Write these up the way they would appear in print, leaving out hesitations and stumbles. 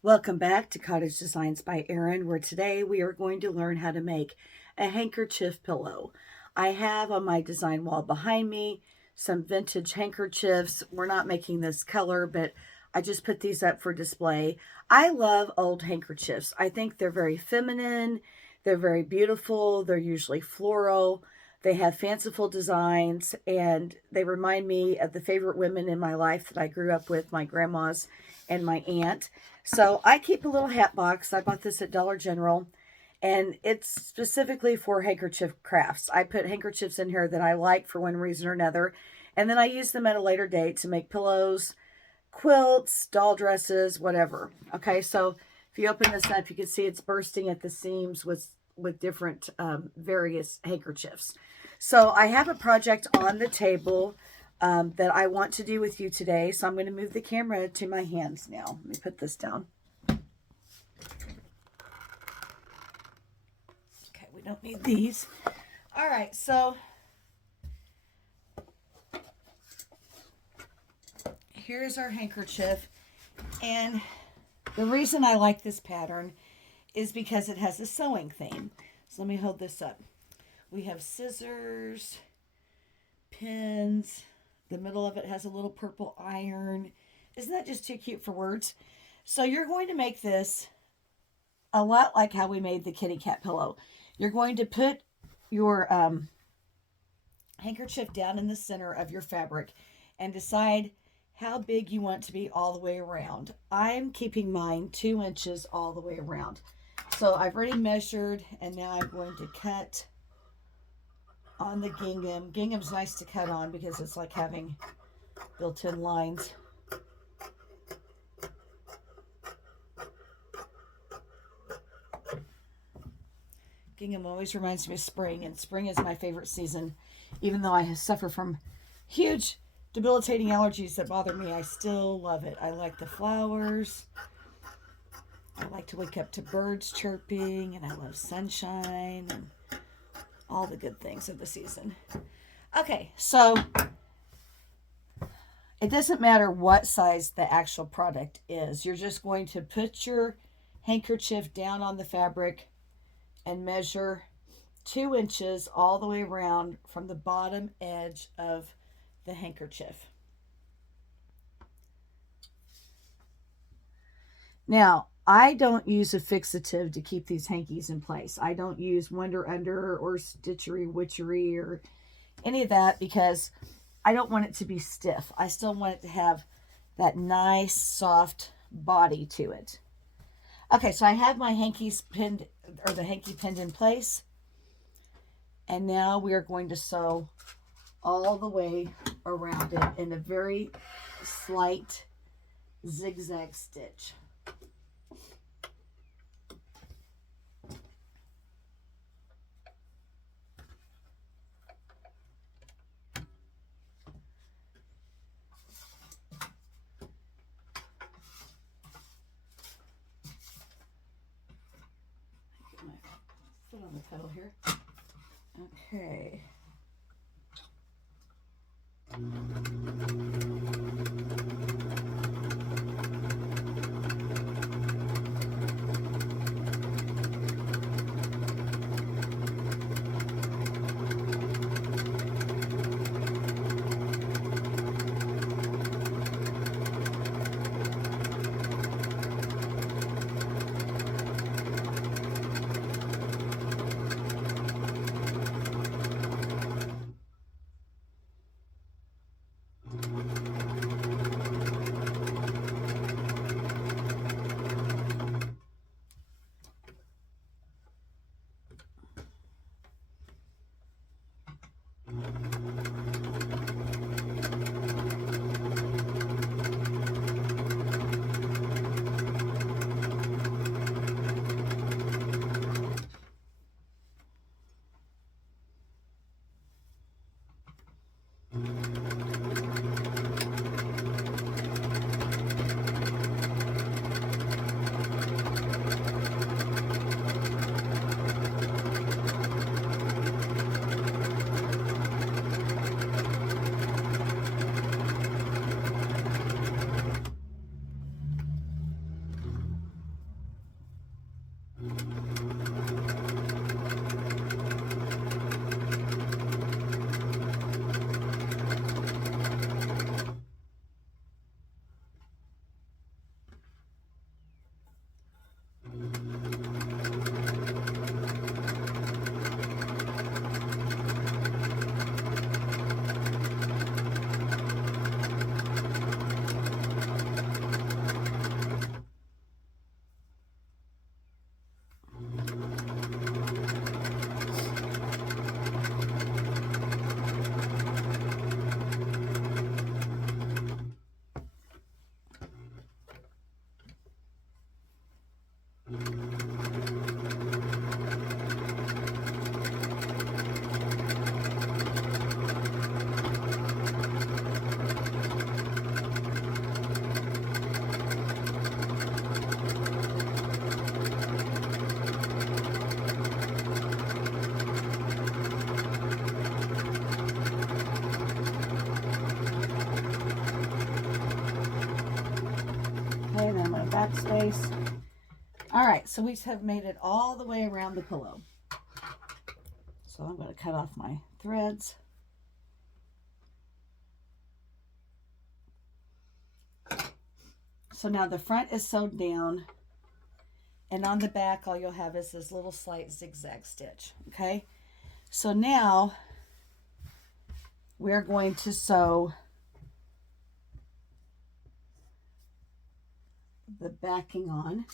Welcome back to Cottage Designs by Erin, where today we are going to learn how to make a handkerchief pillow. I have on my design wall behind me some vintage handkerchiefs. We're not making this color, but I just put these up for display. I love old handkerchiefs. I think they're very feminine, they're very beautiful, they're usually floral. They have fanciful designs, and they remind me of the favorite women in my life that I grew up with, my grandmas and my aunt. So I keep a little hat box. I bought this at Dollar General, and it's specifically for handkerchief crafts. I put handkerchiefs in here that I like for one reason or another, and then I use them at a later date to make pillows, quilts, doll dresses, whatever. Okay, so if you open this up, you can see it's bursting at the seams with different various handkerchiefs. So I have a project on the table that I want to do with you today. So I'm going to move the camera to my hands now. Let me put this down. Okay, we don't need these. All right, so here's our handkerchief. And the reason I like this pattern is because it has a sewing theme. So let me hold this up. We have scissors, pins. The middle of it has a little purple iron. Isn't that just too cute for words? So you're going to make this a lot like how we made the kitty cat pillow. You're going to put your handkerchief down in the center of your fabric and decide how big you want to be all the way around. I'm keeping mine 2 inches all the way around. So I've already measured, and now I'm going to cut on the gingham. Gingham's nice to cut on because it's like having built-in lines. Gingham always reminds me of spring, and spring is my favorite season. Even though I suffer from huge debilitating allergies that bother me, I still love it. I like the flowers. I like to wake up to birds chirping, and I love sunshine and all the good things of the season. Okay, so it doesn't matter what size the actual product is. You're just going to put your handkerchief down on the fabric and measure 2 inches all the way around from the bottom edge of the handkerchief. Now, I don't use a fixative to keep these hankies in place. I don't use Wonder Under or Stitchery Witchery or any of that because I don't want it to be stiff. I still want it to have that nice, soft body to it. Okay, so I have my hankies pinned, or the hanky pinned in place. And now we are going to sew all the way around it in a very slight zigzag stitch. Get my foot on the pedal here. Okay. Okay, then I'm going to backspace. All right, so we have made it all the way around the pillow. So I'm going to cut off my threads. So now the front is sewed down, and on the back all you'll have is this little slight zigzag stitch. Okay, so now we're going to sew the backing on.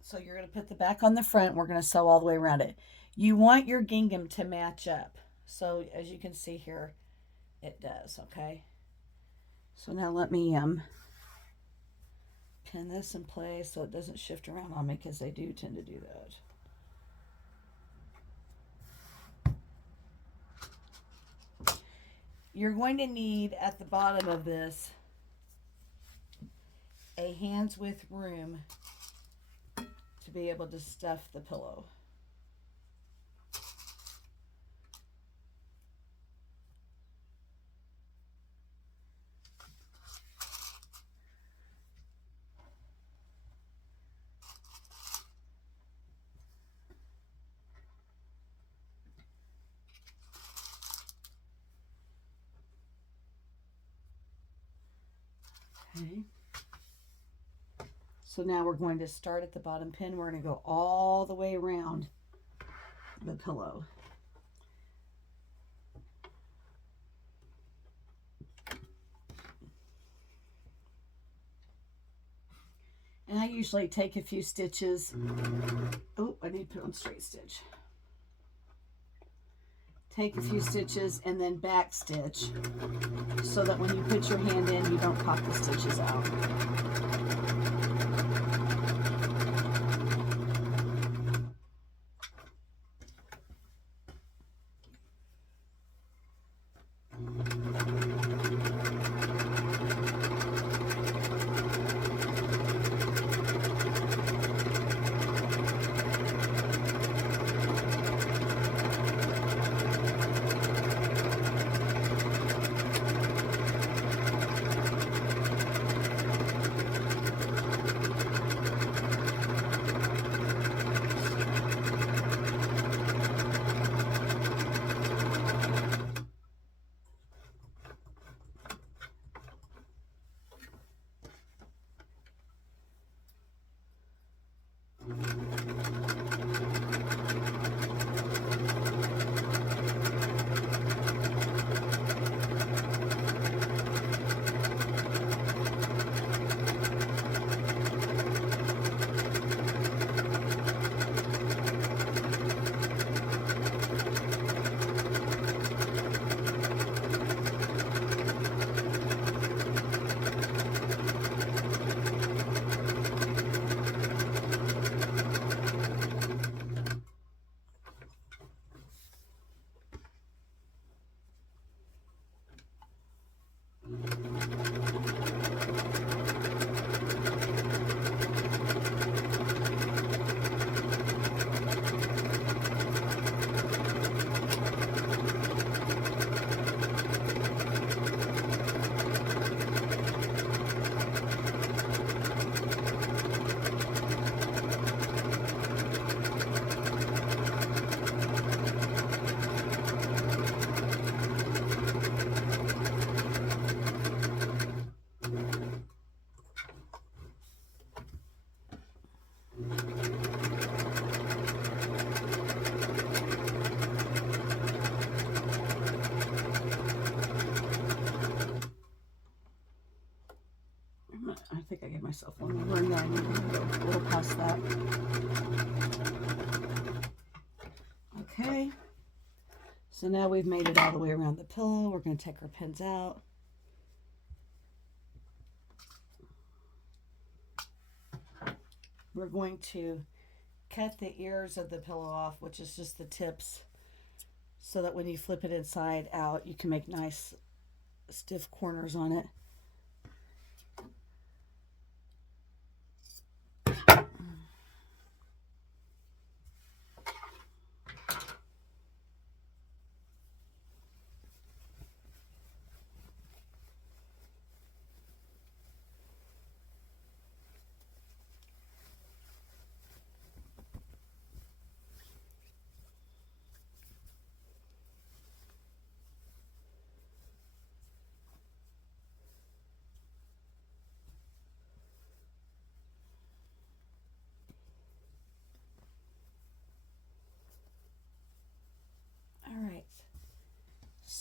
So you're going to put the back on the front. We're going to sew all the way around it. You want your gingham to match up. So as you can see here, it does, okay? So now let me pin this in place so it doesn't shift around on me, because they do tend to do that. You're going to need at the bottom of this a hands width room to be able to stuff the pillow. Okay. So now we're going to start at the bottom pin. We're going to go all the way around the pillow. And I usually take a few stitches. Oh, I need to put on straight stitch. Take a few stitches and then back stitch, so that when you put your hand in, you don't pop the stitches out. I think I gave myself one more and then I need to go a little past that. Okay, so now we've made it all the way around the pillow. We're going to take our pins out. We're going to cut the ears of the pillow off, which is just the tips, so that when you flip it inside out, you can make nice stiff corners on it.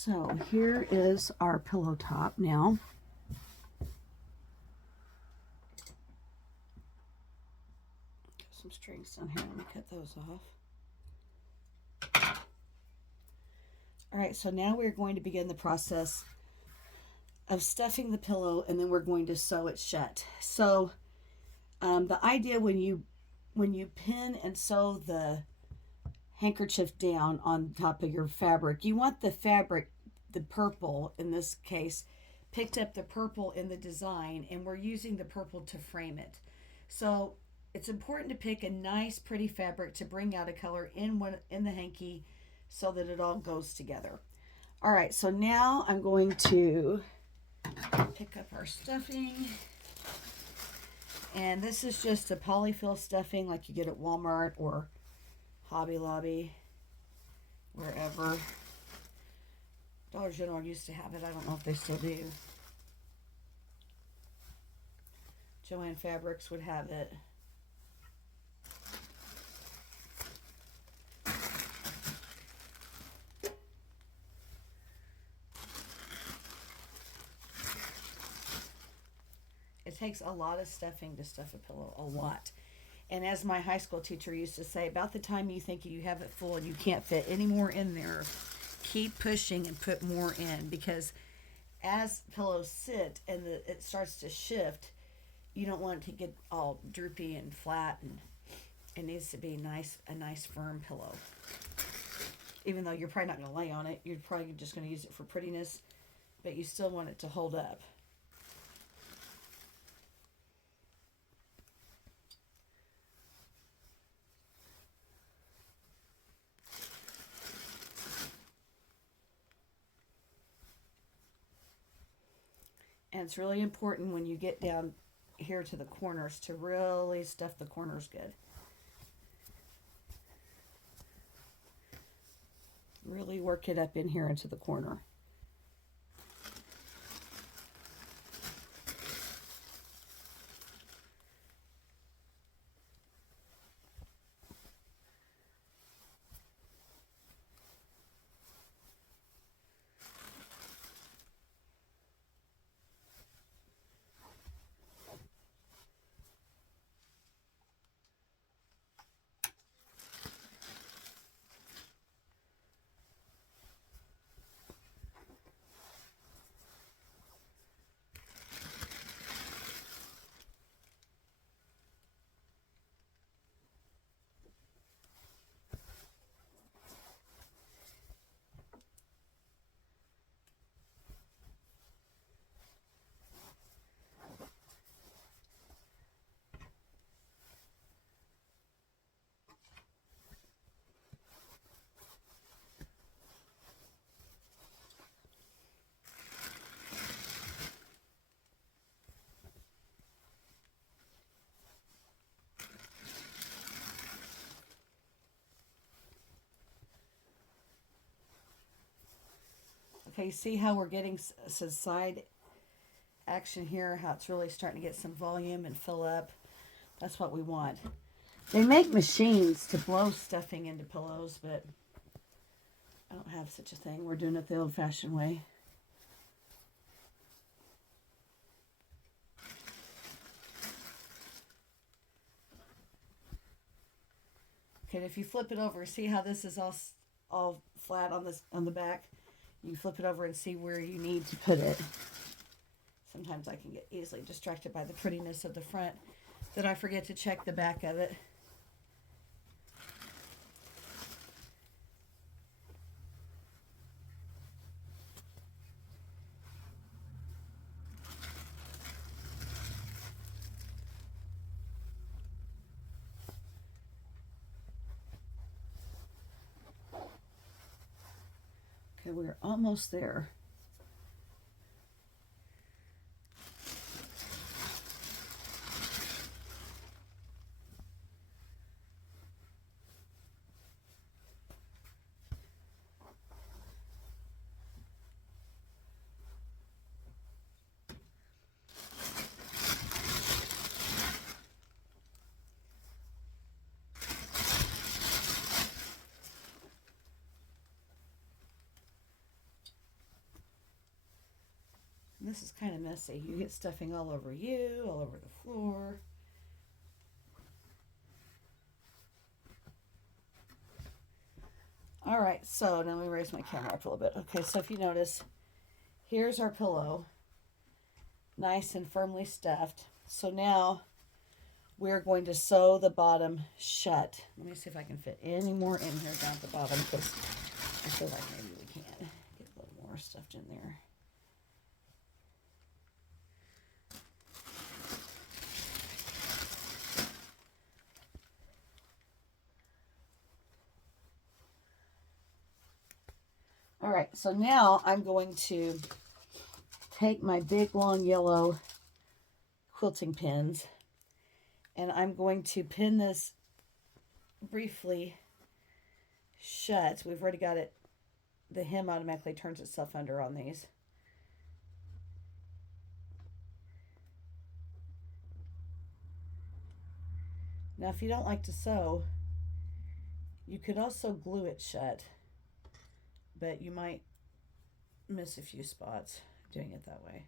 So here is our pillow top now. Got some strings down here. Let me cut those off. All right, so now we're going to begin the process of stuffing the pillow, and then we're going to sew it shut. So the idea when you pin and sew the handkerchief down on top of your fabric, you want the fabric, the purple in this case, picked up the purple in the design, and we're using the purple to frame it. So it's important to pick a nice pretty fabric to bring out a color in the hanky so that it all goes together. All right, so now I'm going to pick up our stuffing. And this is just a polyfill stuffing like you get at Walmart or Hobby Lobby, wherever. Dollar General used to have it. I don't know if they still do. Joann Fabrics would have it. It takes a lot of stuffing to stuff a pillow, a lot. And as my high school teacher used to say, about the time you think you have it full and you can't fit any more in there, keep pushing and put more in, because as pillows sit and it starts to shift, you don't want it to get all droopy and flat, and it needs to be a nice firm pillow. Even though you're probably not going to lay on it, you're probably just going to use it for prettiness, but you still want it to hold up. And it's really important when you get down here to the corners to really stuff the corners good. Really work it up in here into the corner. Okay, see how we're getting some side action here, how it's really starting to get some volume and fill up. That's what we want. They make machines to blow stuffing into pillows, but I don't have such a thing. We're doing it the old-fashioned way. Okay, if you flip it over, see how this is all flat on the back? You flip it over and see where you need to put it. Sometimes I can get easily distracted by the prettiness of the front that I forget to check the back of it. Okay, we're almost there. this is kind of messy. You get stuffing all over you, all over the floor. All right, so now let me raise my camera up a little bit. Okay, so if you notice, here's our pillow, nice and firmly stuffed. So now we're going to sew the bottom shut. Let me see if I can fit any more in here down at the bottom, because I feel like maybe we can get a little more stuffed in there. All right, so now I'm going to take my big long yellow quilting pins, and I'm going to pin this briefly shut. We've already got it, the hem automatically turns itself under on these. Now if you don't like to sew, you could also glue it shut, but you might miss a few spots doing it that way.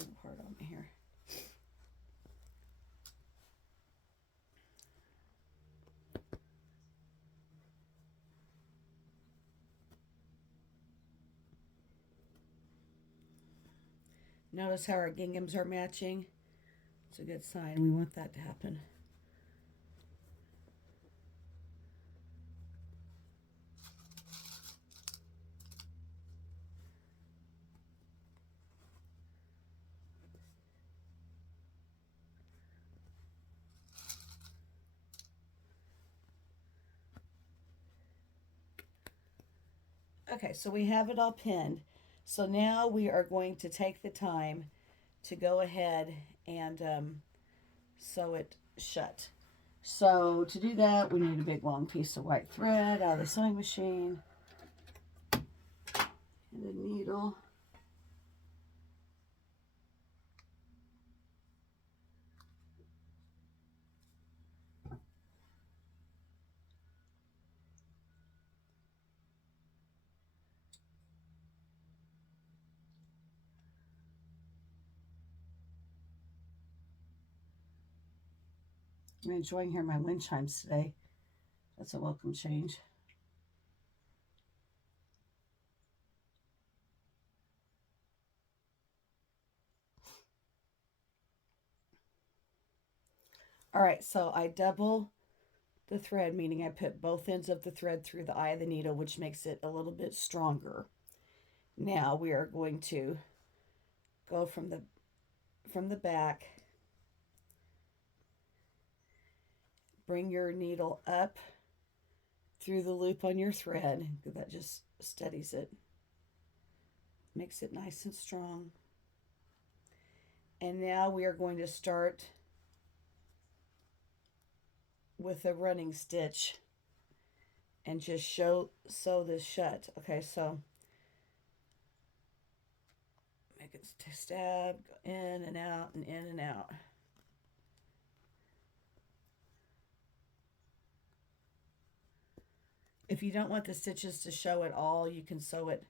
Okay, part on me here. Notice how our ginghams are matching. It's a good sign. We want that to happen. Okay, so we have it all pinned. So now we are going to take the time to go ahead and sew it shut. So to do that, we need a big long piece of white thread out of the sewing machine and a needle. I'm enjoying hearing my wind chimes today. That's a welcome change. All right, so I double the thread, meaning I put both ends of the thread through the eye of the needle, which makes it a little bit stronger. Now we are going to go from the back, bring your needle up through the loop on your thread. That just steadies it, makes it nice and strong. And now we are going to start with a running stitch and just sew this shut. Okay, so make it stab, go in and out and in and out. If you don't want the stitches to show at all, you can sew it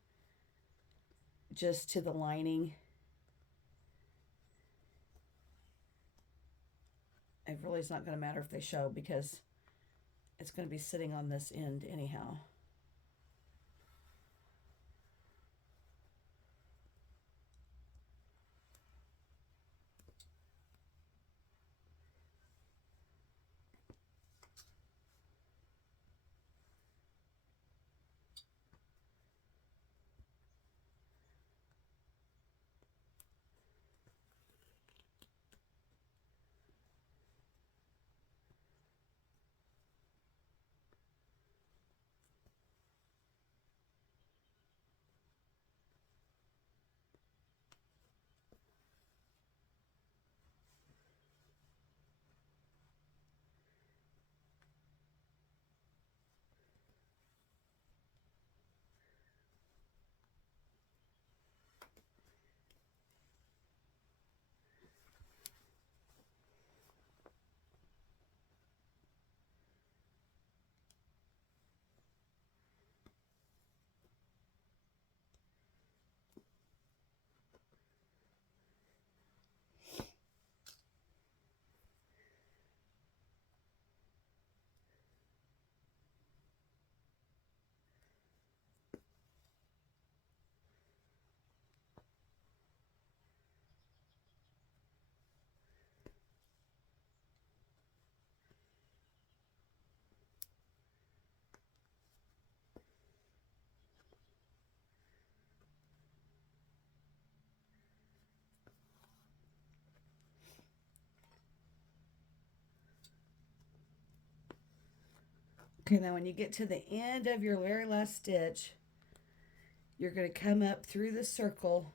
just to the lining. It really is not going to matter if they show, because it's going to be sitting on this end anyhow. Okay, now when you get to the end of your very last stitch, you're going to come up through the circle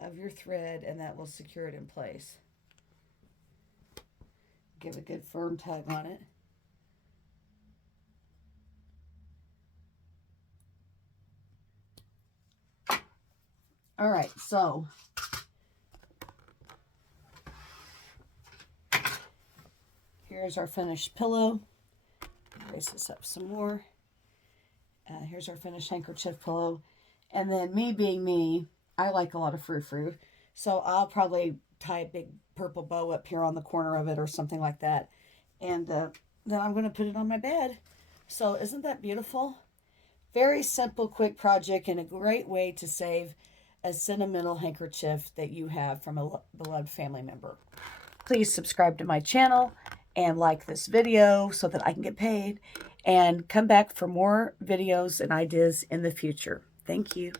of your thread, and that will secure it in place. Give a good firm tug on it. All right, so here's our finished pillow. Raise this up some more. Here's our finished handkerchief pillow. And then me being me, I like a lot of frou-frou. So I'll probably tie a big purple bow up here on the corner of it or something like that. And then I'm going to put it on my bed. So isn't that beautiful? Very simple, quick project and a great way to save a sentimental handkerchief that you have from a beloved family member. Please subscribe to my channel and like this video so that I can get paid, and come back for more videos and ideas in the future. Thank you.